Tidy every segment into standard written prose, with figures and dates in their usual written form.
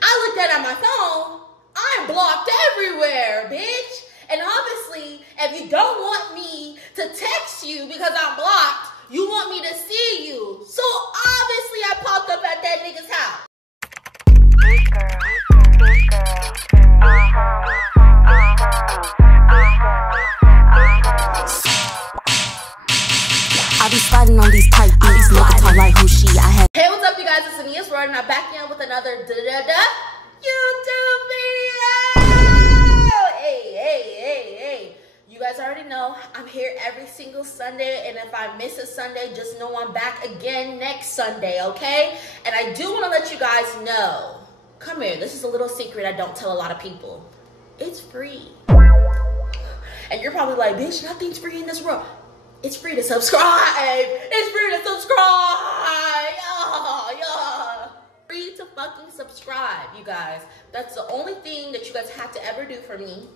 I looked at my phone. I'm blocked everywhere, bitch. And obviously, if you don't want me to text you because I'm blocked, you want me to see you. So obviously, I popped up at that nigga's house. I be sliding on these tight beats, nigga talk like who she. Hey, what's up, you guys? It's Ania's Word, and I'm back in with another YouTube video. Hey. You guys already know I'm here every single Sunday, and if I miss a Sunday, just know I'm back again next Sunday, okay? And I do want to let you guys know. Come here. This is a little secret I don't tell a lot of people. It's free. And you're probably like, bitch, nothing's free in this world. It's free to subscribe. It's free to subscribe. Yeah. Free to fucking subscribe, you guys. That's the only thing that you guys have to ever do for me.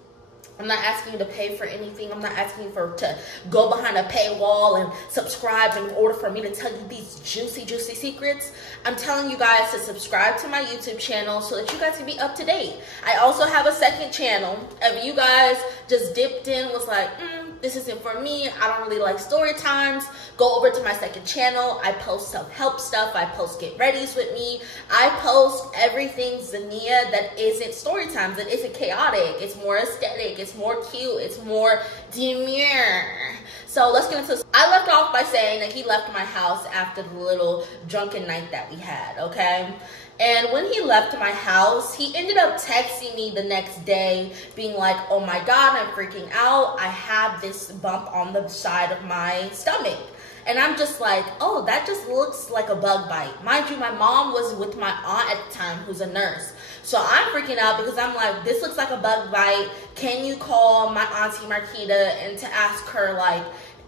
I'm not asking you to pay for anything. I'm not asking you to go behind a paywall and subscribe in order for me to tell you these juicy secrets. I'm telling you guys to subscribe to my YouTube channel so that you guys can be up to date. I also have a second channel. If you guys just dipped in, was like, this isn't for me, I don't really like story times, go over to my second channel. I post self-help stuff. I post get readies with me. I post everything Zania that isn't story times, that isn't chaotic. It's more aesthetic, it's more cute, it's more demure. So let's get into this. I left off by saying that he left my house after the little drunken night that we had, okay? And when he left my house, he ended up texting me the next day being like, oh my God, I'm freaking out. I have this bump on the side of my stomach. And I'm just like, oh, that just looks like a bug bite. Mind you, my mom was with my aunt at the time, who's a nurse. So I'm freaking out because I'm like, this looks like a bug bite. Can you call my auntie Marquita and to ask her, like,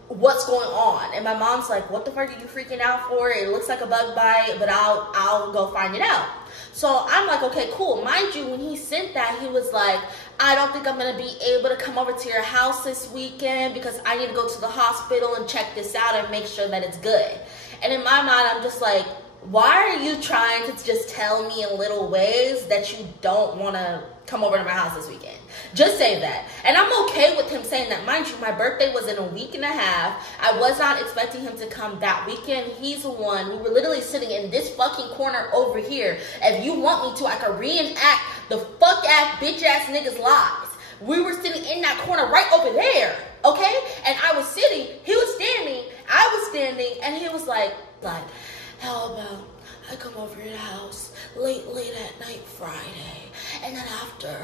what's going on? And my mom's like, what the fuck are you freaking out for? It looks like a bug bite, but I'll go find it out. So I'm like, okay, cool. Mind you, when he sent that, he was like, I don't think I'm going to be able to come over to your house this weekend because I need to go to the hospital and check this out and make sure that it's good. And in my mind, I'm just like, why are you trying to just tell me in little ways that you don't want to come over to my house this weekend? Just say that. And I'm okay with him saying that. Mind you, my birthday was in a week and a half. I was not expecting him to come that weekend. He's the one. We were literally sitting in this fucking corner over here. If you want me to, I could reenact the fuck-ass, bitch-ass niggas' lives. We were sitting in that corner right over there, okay? And I was sitting. He was standing. I was standing. And he was like, how about I come over to your house late at night Friday, and then after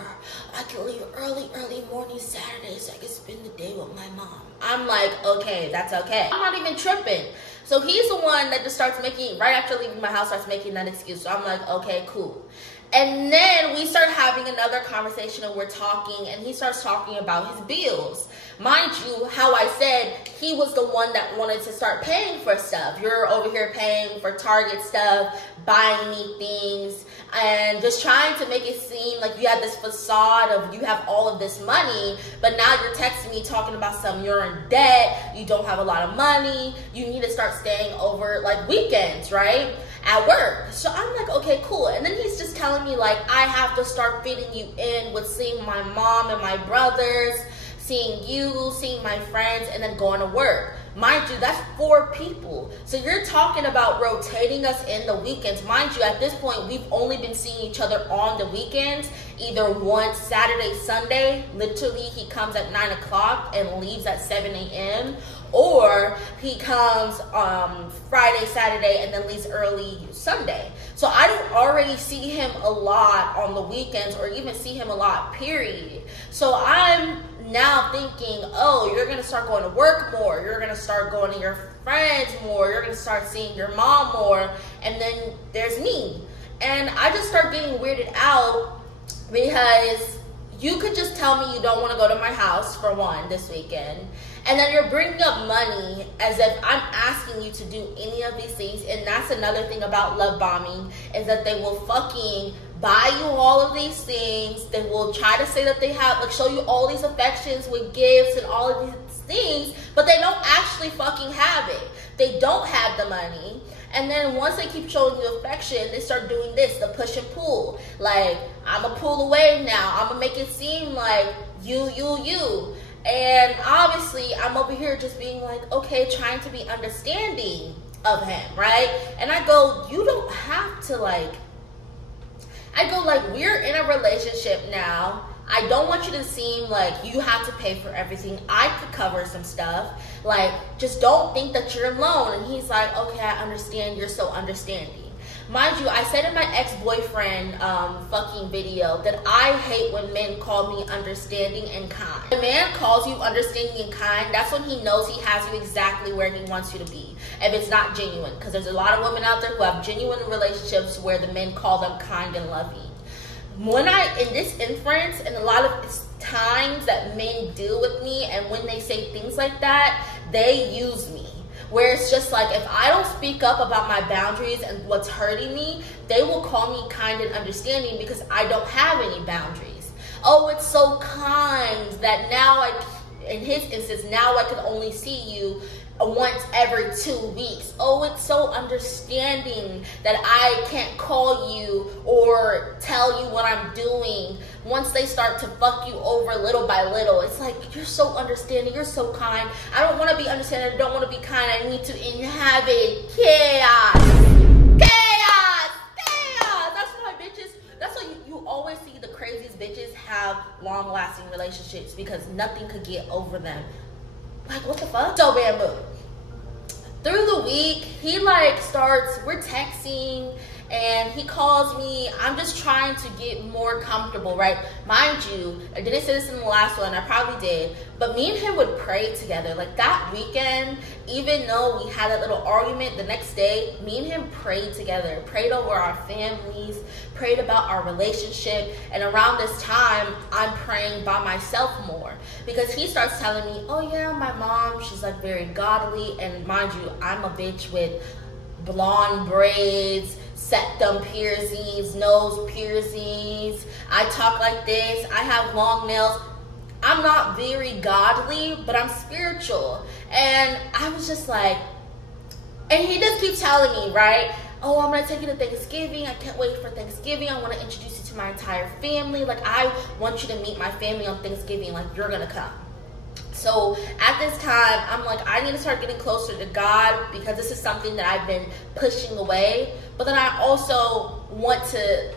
I can leave early morning Saturday so I can spend the day with my mom. I'm like, okay, that's okay. I'm not even tripping. So he's the one that just starts making, right after leaving my house, starts making that excuse. So I'm like, okay, cool. And then we start having another conversation and we're talking, and he starts talking about his bills. Mind you, how I said he was the one that wanted to start paying for stuff. You're over here paying for Target stuff, buying me things, and just trying to make it seem like you have this facade of you have all of this money, but now you're texting me talking about you're in debt, you don't have a lot of money, you need to start staying over like weekends, right? At work. So I'm like, okay, cool. And then he's just telling me like, I have to start fitting you in with seeing my mom and my brothers, seeing you, seeing my friends, and then going to work. Mind you, that's 4 people. So you're talking about rotating us in the weekends. Mind you, at this point, we've only been seeing each other on the weekends, either once Saturday, Sunday. Literally, he comes at 9 o'clock and leaves at 7 a.m. Or he comes Friday, Saturday, and then leaves early Sunday. So I don't already see him a lot on the weekends or even see him a lot, period. So I'm now thinking, oh, you're going to start going to work more. You're going to start going to your friends more. You're going to start seeing your mom more. And then there's me. And I just start getting weirded out because you could just tell me you don't want to go to my house for one this weekend. And then you're bringing up money as if I'm asking you to do any of these things. And that's another thing about love bombing, is that they will fucking buy you all of these things. They will try to say that they have, like, show you all these affections with gifts and all of these things, but they don't actually fucking have it. They don't have the money. And then once they keep showing you affection, they start doing this, the push and pull. Like, I'm going to pull away now. I'm going to make it seem like you. And obviously, I'm over here just being like, okay, trying to be understanding of him, right? And I go, you don't have to, like, we're in a relationship now. I don't want you to seem like you have to pay for everything. I could cover some stuff. Like, just don't think that you're alone. And he's like, okay, I understand. You're so understanding. Mind you, I said in my ex-boyfriend fucking video that I hate when men call me understanding and kind. When a man calls you understanding and kind, that's when he knows he has you exactly where he wants you to be. If it's not genuine. Because there's a lot of women out there who have genuine relationships where the men call them kind and loving. When in this inference, and a lot of times that men deal with me, and when they say things like that, they use me. Where it's just like, if I don't speak up about my boundaries and what's hurting me, they will call me kind and understanding because I don't have any boundaries. Oh, it's so kind that now in his instance, now I can only see you once every 2 weeks. Oh, it's so understanding that I can't call you or tell you what I'm doing. Once they start to fuck you over little by little, it's like, you're so understanding, you're so kind. I don't want to be understanding, I don't want to be kind. I need to inhabit chaos. That's why you always see the craziest bitches have long-lasting relationships, because nothing could get over them. Like, what the fuck? So Bamboo, through the week, he like starts, we're texting, and he calls me. I'm just trying to get more comfortable, right? Mind you, I didn't say this in the last one, I probably did, but me and him would pray together. Like, that weekend, even though we had a little argument, the next day, me and him prayed together, prayed over our families, prayed about our relationship. And around this time, I'm praying by myself more, because he starts telling me, oh yeah, my mom, she's like very godly. And mind you, I'm a bitch with blonde braids, septum piercings, nose piercings. I talk like this. I have long nails. I'm not very godly, but I'm spiritual. And I was just like, and he just keeps telling me, right? Oh, I'm gonna take you to Thanksgiving. I can't wait for Thanksgiving. I want to introduce you to my entire family. Like, I want you to meet my family on Thanksgiving. Like, you're gonna come. So at this time, I'm like, I need to start getting closer to God, because this is something that I've been pushing away. But then I also want to,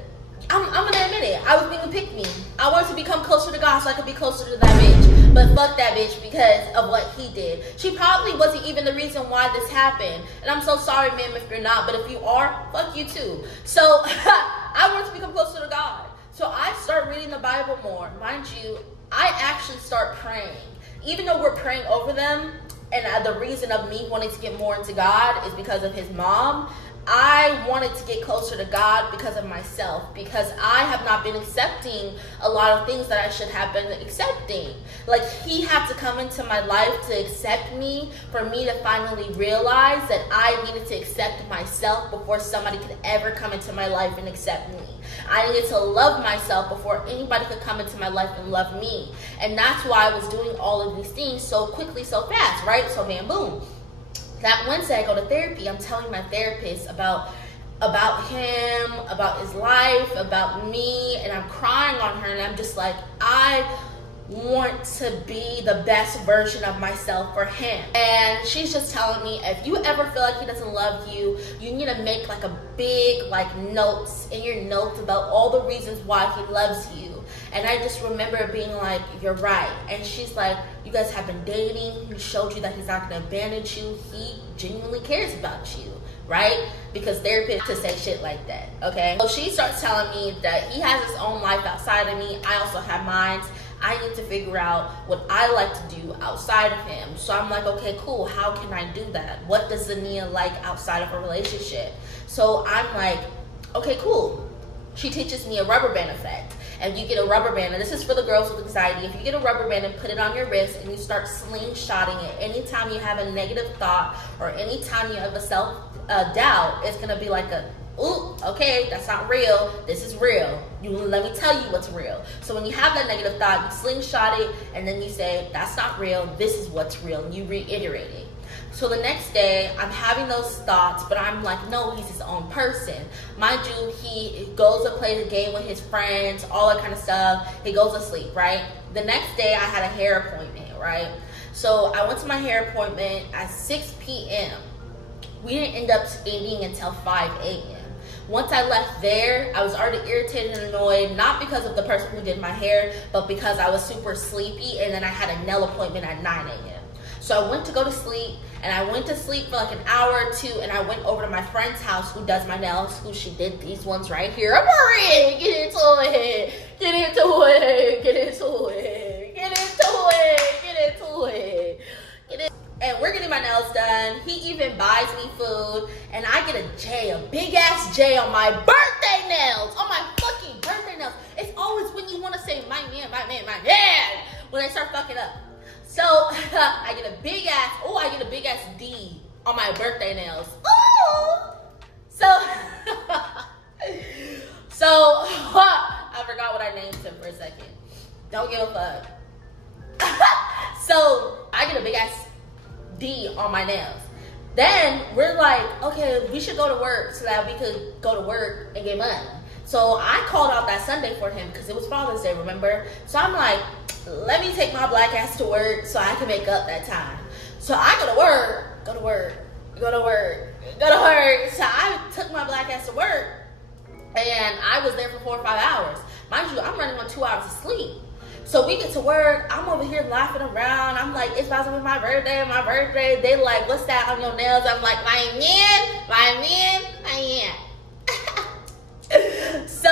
I'm gonna admit it, I was being a pick-me. I wanted to become closer to God so I could be closer to that bitch. But fuck that bitch because of what he did. She probably wasn't even the reason why this happened. And I'm so sorry, ma'am, if you're not. But if you are, fuck you too. So I wanted to become closer to God. So I start reading the Bible more. Mind you, I actually start praying. Even though we're praying over them, and the reason of me wanting to get more into God is because of his mom, I wanted to get closer to God because of myself, because I have not been accepting a lot of things that I should have been accepting. Like, he had to come into my life to accept me, for me to finally realize that I needed to accept myself before somebody could ever come into my life and accept me. I needed to love myself before anybody could come into my life and love me. And that's why I was doing all of these things so quickly, so fast, right? So bam, boom. That Wednesday, I go to therapy. I'm telling my therapist about him, about his life, about me, and I'm crying on her, and I'm just like, I want to be the best version of myself for him. And she's just telling me, if you ever feel like he doesn't love you, you need to make like a big notes in your notes about all the reasons why he loves you. And I just remember being like, you're right. And she's like, you guys have been dating. He showed you that he's not going to abandon you. He genuinely cares about you, right? Because therapists to say shit like that, okay? So she starts telling me that he has his own life outside of me. I also have mine. I need to figure out what I like to do outside of him. So I'm like, okay, cool. How can I do that? What does Zania like outside of a relationship? So I'm like, okay, cool. She teaches me a rubber band effect. And you get a rubber band, and this is for the girls with anxiety. If you get a rubber band and put it on your wrist and you start slingshotting it, anytime you have a negative thought or anytime you have a self-doubt, it's going to be like a, ooh, okay, that's not real. This is real. Let me tell you what's real. So when you have that negative thought, you slingshot it, and then you say, that's not real. This is what's real. And you reiterate it. So the next day, I'm having those thoughts, but I'm like, no, he's his own person. Mind you, he goes to play the game with his friends, all that kind of stuff. He goes to sleep, right? The next day, I had a hair appointment, right? So I went to my hair appointment at 6 p.m. We didn't end up eating until 5 a.m. Once I left there, I was already irritated and annoyed, not because of the person who did my hair, but because I was super sleepy, and then I had a nail appointment at 9 a.m. So I went to go to sleep, and I went to sleep for like an hour or two, and I went over to my friend's house who does my nails, who she did these ones right here. I'm already, get into it, get into it, get into it, get into it, get into it, get it. And we're getting my nails done. He even buys me food, and I get a J, a big ass J on my birthday nails, on my fucking birthday nails. It's always when you want to say my man, when I start fucking up. So I get a big ass D on my birthday nails. Ooh. So I forgot what I named him for a second. Don't give a fuck. So I get a big ass D on my nails. Then we're like, okay, we should go to work so that we could go to work and get money. So I called out that Sunday for him because it was Father's Day, remember? So I'm like, let me take my black ass to work so I can make up that time. So I go to work. So I took my black ass to work, and I was there for 4 or 5 hours. Mind you, I'm running on 2 hours of sleep. So we get to work, I'm over here laughing around. I'm like, it's about to be my birthday. They like, what's that on your nails? I'm like, my man. So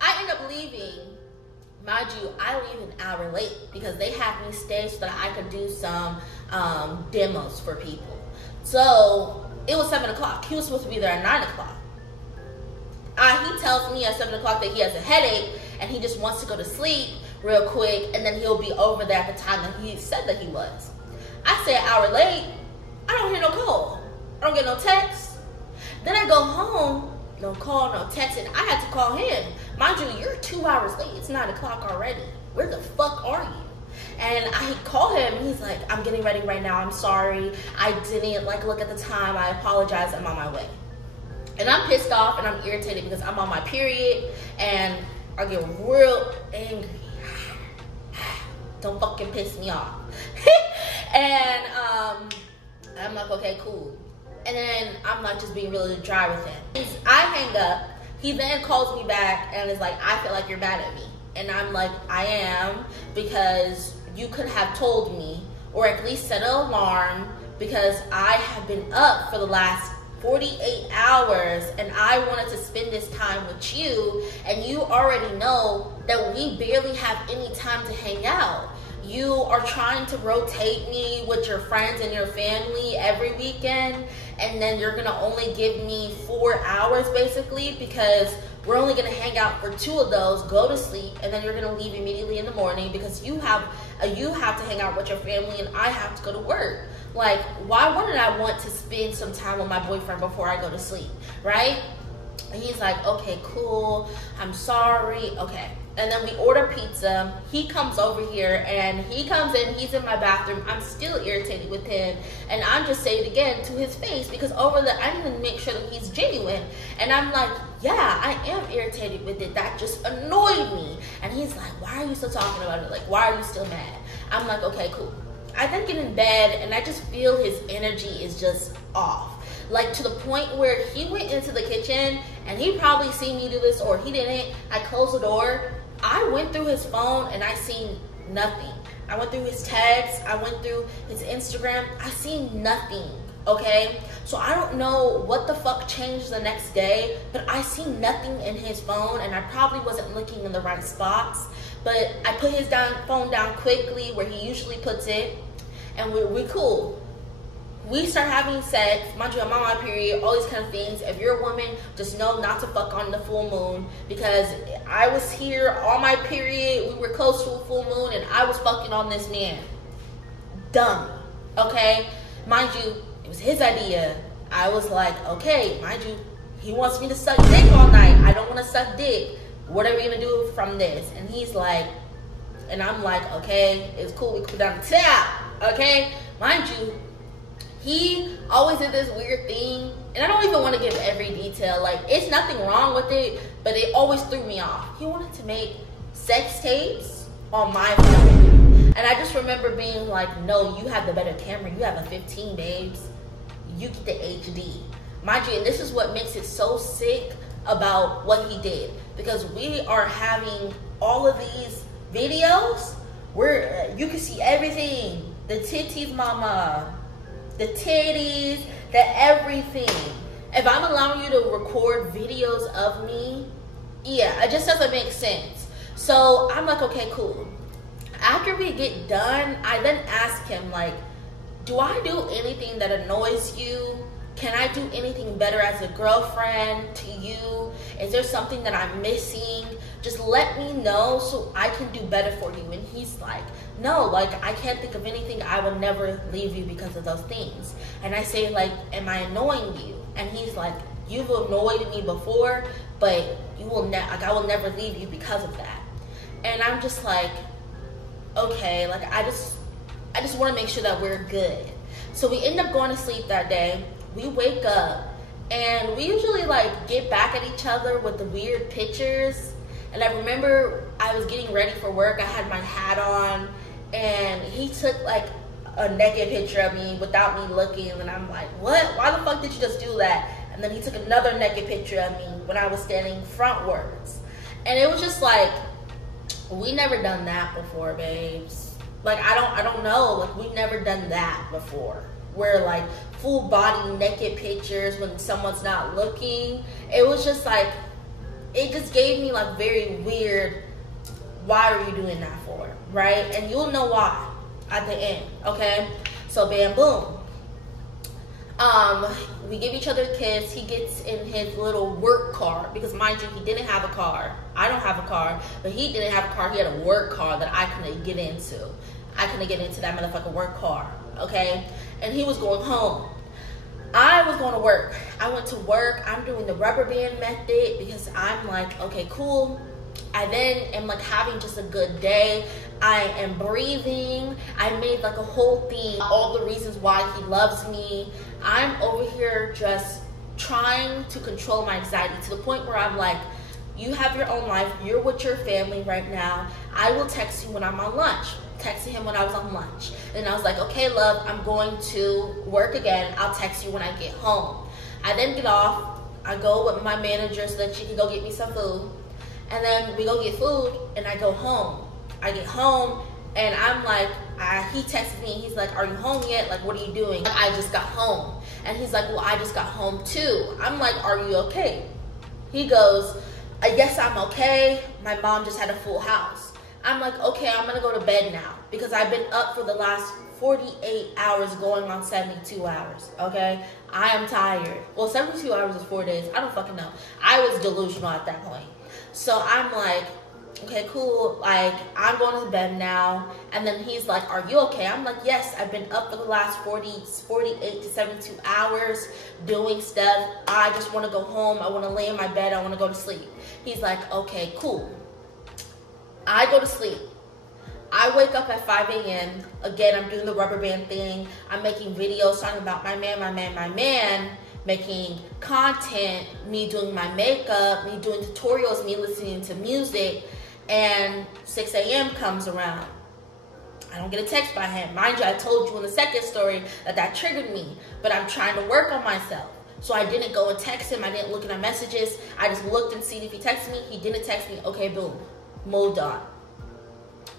I end up leaving. Mind you, I leave an hour late because they have me stay so that I could do some demos for people. So it was 7 o'clock. He was supposed to be there at 9 o'clock. He tells me at 7 o'clock that he has a headache and he just wants to go to sleep real quick, and then he'll be over there at the time that he said that he was. I say an hour late, I don't hear no call. I don't get no text. Then I go home, no call, no text, and I had to call him. Mind you, you're 2 hours late. It's 9 o'clock already. Where the fuck are you? And I call him, and he's like, I'm getting ready right now. I'm sorry. I didn't look at the time. I apologize. I'm on my way. And I'm pissed off and I'm irritated because I'm on my period and I get real angry. Don't fucking piss me off. And I'm like, okay, cool. And then I'm like just being really dry with him. I hang up. He then calls me back and is like, I feel like you're mad at me. And I'm like, I am, because you could have told me, or at least set an alarm, because I have been up for the last 48 hours and I wanted to spend this time with you, and you already know that we barely have any time to hang out. You are trying to rotate me with your friends and your family every weekend, and then you're gonna only give me 4 hours basically, because we're only gonna hang out for 2 of those, go to sleep, and then you're gonna leave immediately in the morning because you have to hang out with your family and I have to go to work. Like, why wouldn't I want to spend some time with my boyfriend before I go to sleep, right? And he's like, okay, cool, I'm sorry, okay. And then we order pizza. He comes over here and he comes in, he's in my bathroom. I'm still irritated with him. And I'm just saying it again to his face because I need to make sure that he's genuine. And I'm like, yeah, I am irritated with it. That just annoyed me. And he's like, why are you still talking about it? Like, why are you still mad? I'm like, okay, cool. I then get in bed and I just feel his energy is just off. Like, to the point where he went into the kitchen and he probably seen me do this, or he didn't. I closed the door. I went through his phone and I seen nothing. I went through his texts. I went through his Instagram. I seen nothing, okay? So I don't know what the fuck changed the next day, but I seen nothing in his phone, and I probably wasn't looking in the right spots. But I put his phone down quickly where he usually puts it, and we cool. We start having sex. Mind you, I'm on my period, all these kind of things. If you're a woman, just know not to fuck on the full moon, because I was here on my period. We were close to a full moon and I was fucking on this man. Dumb. Okay? Mind you, it was his idea. I was like, okay, mind you, he wants me to suck dick all night. I don't want to suck dick. What are we going to do from this? And he's like, and I'm like, okay, it's cool. We cool down the tap. okay? Mind you, he always did this weird thing, and I don't even want to give every detail. Like, it's nothing wrong with it, but it always threw me off. He wanted to make sex tapes on my phone. And I just remember being like, no, you have the better camera. You have a 15, babes. You get the HD. Mind you, and this is what makes it so sick about what he did. Because we are having all of these videos where you can see everything. The titties, mama. The titties, the everything. If I'm allowing you to record videos of me, yeah, it just doesn't make sense. So I'm like, okay, cool. After we get done, I then ask him, like, do I do anything that annoys you? Can I do anything better as a girlfriend to you? Is there something that I'm missing? Just let me know so I can do better for you. And he's like, no, like, I can't think of anything. I will never leave you because of those things. And I say, like, am I annoying you? And he's like, you've annoyed me before, but you will I will never leave you because of that. And I'm just like, okay, like, I just want to make sure that we're good. So we end up going to sleep that day. We wake up, and we usually, like, get back at each other with the weird pictures. And I remember I was getting ready for work. I had my hat on, and he took, like, a naked picture of me without me looking. And I'm like, what? Why the fuck did you just do that? And then he took another naked picture of me when I was standing frontwards. And it was just like, we never done that before, babes. Like, I don't know. Like, we've never done that before. Where, like, full body naked pictures when someone's not looking. It was just like, it just gave me, like, very weird, why are you doing that for, right? And you'll know why at the end, okay? So bam, boom. We give each other a kiss. He gets in his little work car, because mind you, he didn't have a car. I don't have a car, but he didn't have a car. He had a work car that I couldn't get into. I couldn't get into that motherfucking work car, okay? And he was going home. I was going to work. I went to work. I'm doing the rubber band method because I'm like, okay, cool. I then am, like, having just a good day. I am breathing. I made, like, a whole thing, all the reasons why he loves me. I'm over here just trying to control my anxiety to the point where I'm like, you have your own life. You're with your family right now. I will text you when I'm on lunch. Texted him when I was on lunch. And I was like, okay, love, I'm going to work again. I'll text you when I get home. I then get off. I go with my manager so that she can go get me some food. And then we go get food, and I go home. I get home, and I'm like, he texted me. He's like, are you home yet? Like, what are you doing? I just got home. And he's like, well, I just got home too. I'm like, are you okay? He goes, yes, I'm okay. My mom just had a full house. I'm like, okay, I'm gonna go to bed now because I've been up for the last 48 hours going on 72 hours, okay? I am tired. Well, 72 hours is 4 days. I don't fucking know. I was delusional at that point. So I'm like, okay, cool. Like, I'm going to bed now. And then he's like, are you okay? I'm like, yes, I've been up for the last 48 to 72 hours doing stuff. I just want to go home. I want to lay in my bed. I want to go to sleep. He's like, okay, cool. I go to sleep. I wake up at 5 a.m. Again, I'm doing the rubber band thing. I'm making videos talking about my man, making content, me doing my makeup, me doing tutorials, me listening to music, and 6 a.m. comes around. I don't get a text by him. Mind you, I told you in the second story that triggered me, but I'm trying to work on myself. So I didn't go and text him. I didn't look at my messages. I just looked and see if he texted me. He didn't text me. Okay, boom. Moved on.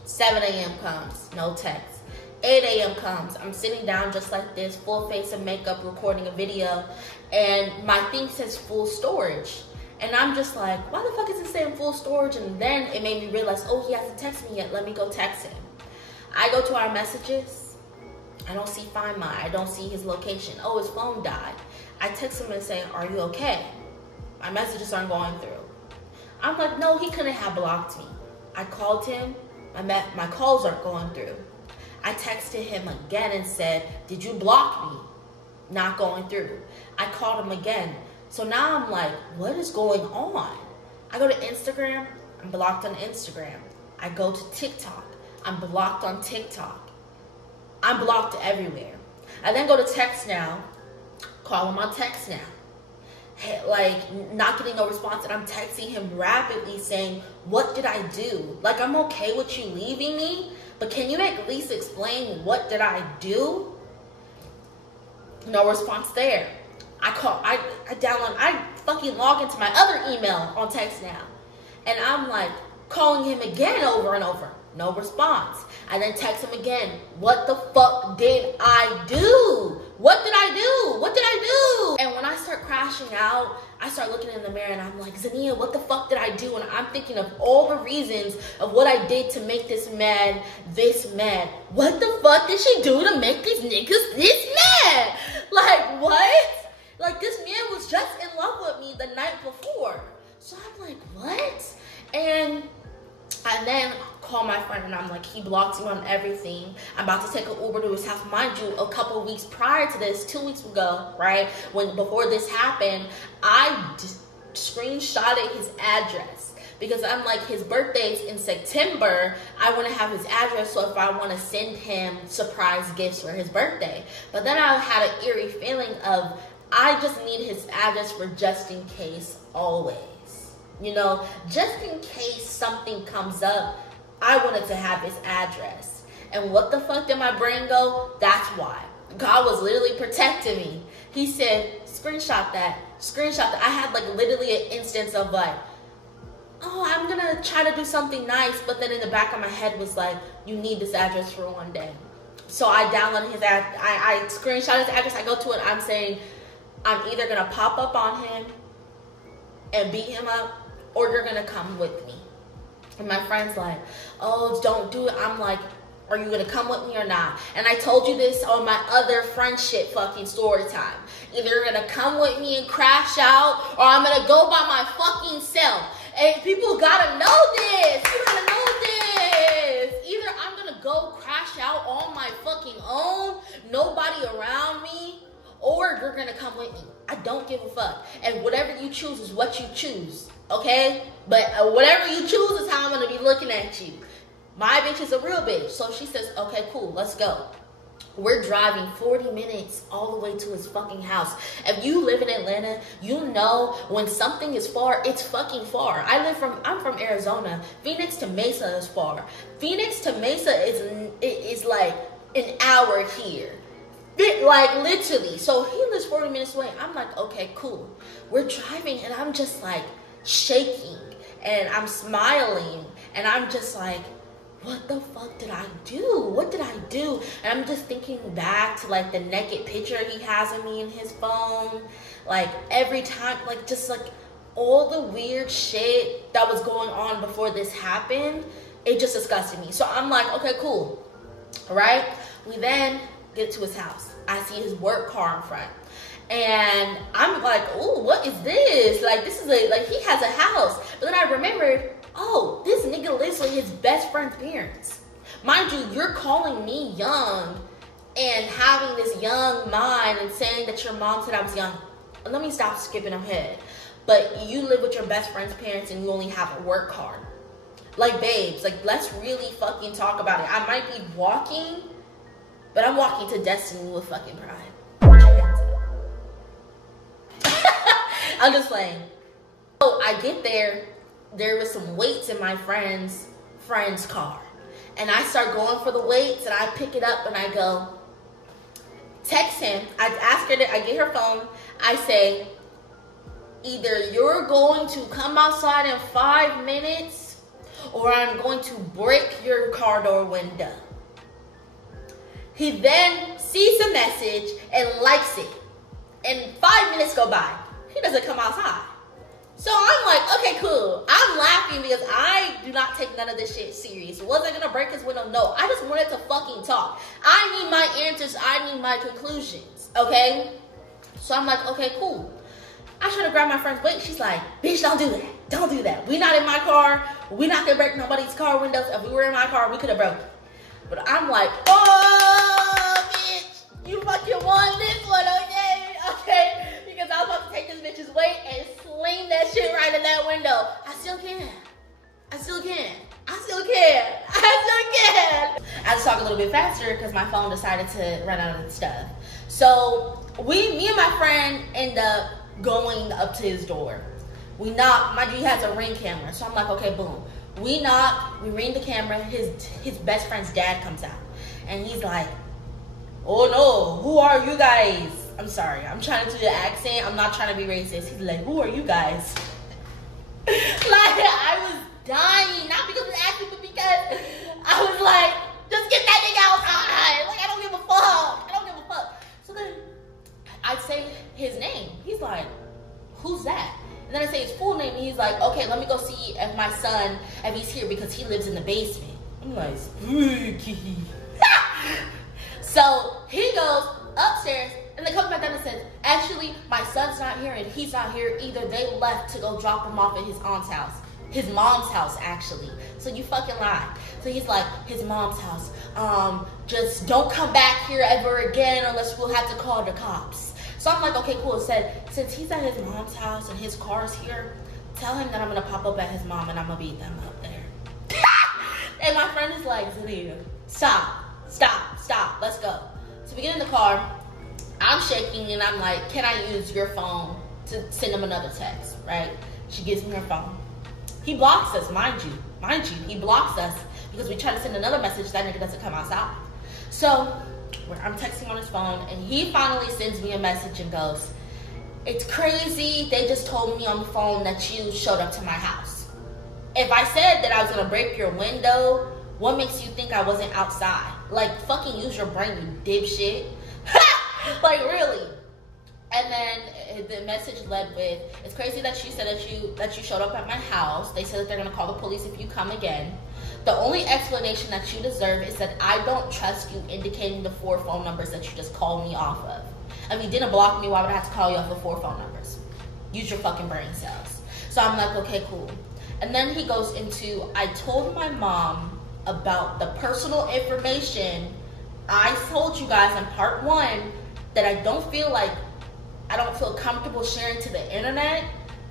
7 a.m. comes. No text. 8 a.m. comes. I'm sitting down just like this, full face of makeup, recording a video, and my thing says full storage. And I'm just like, why the fuck is it saying full storage? And then it made me realize, oh, he hasn't texted me yet. Let me go text him. I go to our messages. I don't see Find My. I don't see his location. Oh, his phone died. I text him and say, are you okay? My messages aren't going through. I'm like, no, he couldn't have blocked me. I called him. My calls aren't going through. I texted him again and said, did you block me? Not going through. I called him again. So now I'm like, what is going on? I go to Instagram. I'm blocked on Instagram. I go to TikTok. I'm blocked on TikTok. I'm blocked everywhere. I then go to text now, call him on text now. Like, not getting no response, and I'm texting him rapidly saying, what did I do? Like, I'm okay with you leaving me, but can you at least explain what did I do? No response there. I fucking log into my other email on text now, and I'm like calling him again over and over. No response. I then text him again. What the fuck did I do? What did I do? What did I do? And when I start crashing out, I start looking in the mirror and I'm like, Zania, what the fuck did I do? And I'm thinking of all the reasons of what I did to make this man this mad. What the fuck did she do to make these niggas this mad? Like, what? Like, this man was just in love with me the night before. So I'm like, what? And I then call my friend and I'm like, he blocked me on everything. I'm about to take an Uber to his house. Mind you, a couple weeks prior to this, 2 weeks ago, right, before this happened, I just screenshotted his address because I'm like, his birthday's in September. I want to have his address so if I want to send him surprise gifts for his birthday. But then I had an eerie feeling of, I just need his address for just in case always. You know, just in case something comes up, I wanted to have his address. And what the fuck did my brain go? That's why. God was literally protecting me. He said, screenshot that. Screenshot that. I had like literally an instance of like, oh, I'm going to try to do something nice. But then in the back of my head was like, you need this address for one day. So I downloaded his address. I screenshot his address. I go to it. I'm saying, I'm either going to pop up on him and beat him up, or you're gonna come with me. And my friend's like, oh, don't do it. I'm like, are you gonna come with me or not? And I told you this on my other friendship fucking story time. Either you're gonna come with me and crash out, or I'm gonna go by my fucking self. And people gotta know this. You gotta know this. Either I'm gonna go crash out on my fucking own, nobody around me, or you're gonna come with me. I don't give a fuck. And whatever you choose is what you choose. Okay? But whatever you choose is how I'm going to be looking at you. My bitch is a real bitch. So she says, okay, cool, let's go. We're driving 40 minutes all the way to his fucking house. If you live in Atlanta, you know when something is far, it's fucking far. I'm from Arizona. Phoenix to Mesa is far. Phoenix to Mesa is like an hour here. Like literally. So he lives 40 minutes away. I'm like, okay, cool. We're driving and I'm just like shaking and I'm smiling and I'm just like, what the fuck did I do? What did I do? And I'm just thinking back to like the naked picture he has of me in his phone. Like every time, like just like all the weird shit that was going on before this happened, it just disgusted me. So I'm like, okay, cool. Right? We then get to his house. I see his work car in front. And I'm like, ooh, what is this? Like, this is like he has a house. But then I remembered, oh, this nigga lives with his best friend's parents. Mind you, you're calling me young and having this young mind and saying that your mom said I was young. Let me stop skipping ahead. But you live with your best friend's parents and you only have a work card. Like, babes, like, let's really fucking talk about it. I might be walking, but I'm walking to destiny with fucking pride. I'm just playing. So I get there. There was some weights in my friend's car. And I start going for the weights and I pick it up and I go, text him. I ask her, I get her phone. I say, either you're going to come outside in 5 minutes or I'm going to break your car door window. He then sees the message and likes it. And 5 minutes go by. He doesn't come outside. So I'm like, okay, cool. I'm laughing because I do not take none of this shit serious. Was I gonna break his window? No. I just wanted to fucking talk. I need my answers. I need my conclusions. Okay? So I'm like, okay, cool. I try to grab my friend's weight. She's like, bitch, don't do that. Don't do that. We not in my car. We not gonna break nobody's car windows. If we were in my car, we could have broke it. But I'm like, oh, bitch, you fucking won this one, okay? Okay? Because I was about to take this bitch's weight and sling that shit right in that window. I still can. I still can. I still can. I had to talk a little bit faster because my phone decided to run out of stuff. So me and my friend end up going up to his door. We knock. Mind you, he has a Ring camera. So I'm like, okay, boom. We knock. We ring the camera. His best friend's dad comes out, and he's like, "Oh no, who are you guys?" I'm sorry. I'm trying to do the accent. I'm not trying to be racist. He's like, "Who are you guys?" Like, I was dying, not because of the accent, but because I was like, just get that nigga outside. Like, I don't give a fuck. So then I say his name. He's like, who's that? And then I say his full name, and he's like, okay, let me go see if my son, if he's here, because he lives in the basement. I'm like, spooky. So he goes upstairs, and then comes back down and says, actually, my son's not here, and he's not here either. They left to go drop him off at his aunt's house. His mom's house, actually. So you fucking lied. So he's like, his mom's house. Just don't come back here ever again unless we'll have to call the cops. So I'm like, okay, cool. Said, since he's at his mom's house and his car's here, tell him that I'm going to pop up at his mom and I'm going to beat them up there. And my friend is like, Zadia, stop. Let's go. So we get in the car. I'm shaking and I'm like, can I use your phone to send him another text, right? She gives me her phone. He blocks us, mind you, he blocks us because we try to send another message, that nigga doesn't come outside. So I'm texting on his phone, and he finally sends me a message and goes, it's crazy, they just told me on the phone that you showed up to my house. If I said that I was gonna break your window, what makes you think I wasn't outside? Like, fucking use your brain, you dipshit. Like, really. And then the message led with, it's crazy that you said that you showed up at my house. They said that they're going to call the police if you come again. The only explanation that you deserve is that I don't trust you indicating the 4 phone numbers that you just called me off of. If you didn't block me, why would I have to call you off of 4 phone numbers? Use your fucking brain cells. So I'm like, okay, cool. And then he goes into, I told my mom about the personal information I told you guys in part 1 that I don't feel comfortable sharing to the internet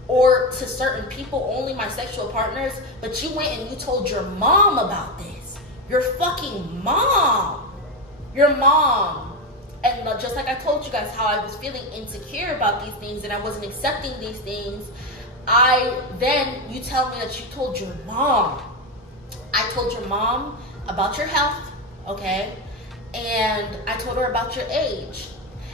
or to certain people, only my sexual partners, but you went and you told your mom about this. Your fucking mom. Your mom. And just like I told you guys how I was feeling insecure about these things and I wasn't accepting these things, then you tell me that you told your mom. I told your mom about your health, okay? And I told her about your age.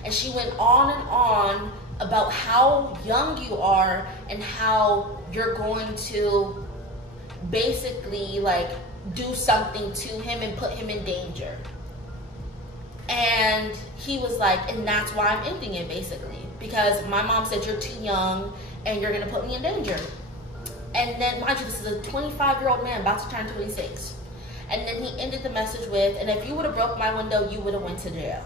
And she went on and on about how young you are and how you're going to basically like do something to him and put him in danger. And he was like, and that's why I'm ending it, basically, because my mom said you're too young and you're gonna put me in danger. And then, mind you, this is a 25-year-old man about to turn 26. And then he ended the message with, and if you would have broke my window, you would have went to jail.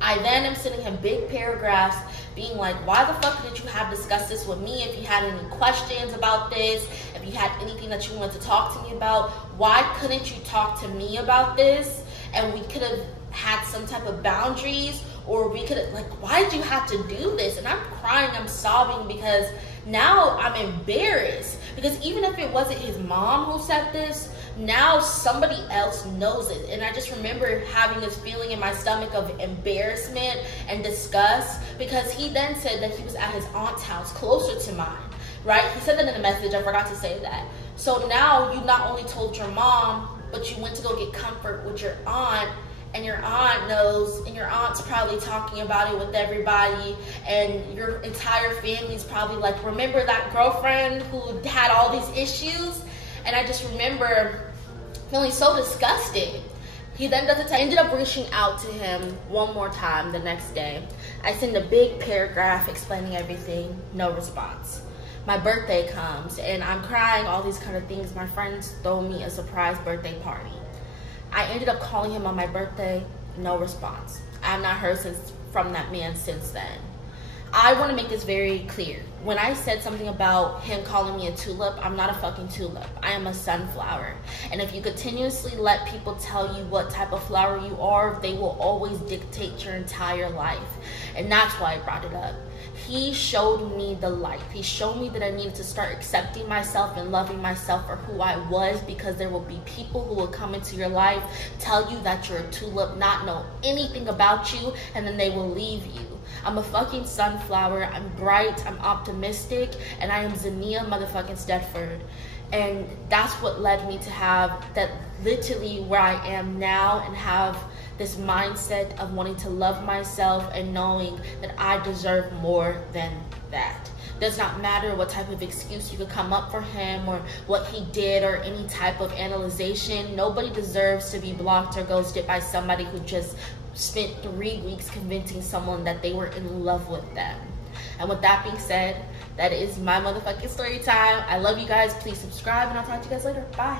I then am sending him big paragraphs being like, why the fuck did you have discussed this with me? If you had any questions about this, if you had anything that you wanted to talk to me about, why couldn't you talk to me about this? And we could have had some type of boundaries, or we could have, like, why did you have to do this? And I'm crying, I'm sobbing, because now I'm embarrassed. Because even if it wasn't his mom who said this, now somebody else knows it. And I just remember having this feeling in my stomach of embarrassment and disgust, because he then said that he was at his aunt's house closer to mine, right? He said that in the message, I forgot to say that. So now you not only told your mom, but you went to go get comfort with your aunt, and your aunt knows, and your aunt's probably talking about it with everybody, and your entire family's probably like, remember that girlfriend who had all these issues? And I just remember feeling so disgusted. He then ended up reaching out to him one more time the next day. I send a big paragraph explaining everything, no response. My birthday comes and I'm crying, all these kind of things. My friends throw me a surprise birthday party. I ended up calling him on my birthday, no response. I have not heard from that man since then. I want to make this very clear. when I said something about him calling me a tulip, I'm not a fucking tulip. I am a sunflower. And if you continuously let people tell you what type of flower you are, they will always dictate your entire life. And that's why I brought it up. He showed me the light. He showed me that I needed to start accepting myself and loving myself for who I was, because there will be people who will come into your life, tell you that you're a tulip, not know anything about you, and then they will leave you. I'm a fucking sunflower. I'm bright, I'm optimistic, and I am Zania motherfucking Stedford. And that's what led me to have that, literally where I am now, and have this mindset of wanting to love myself and knowing that I deserve more than that. Does not matter what type of excuse you could come up for him or what he did or any type of analyzation. Nobody deserves to be blocked or ghosted by somebody who just spent 3 weeks convincing someone that they were in love with them. And with that being said, that is my motherfucking story time. I love you guys. Please subscribe, and I'll talk to you guys later. Bye.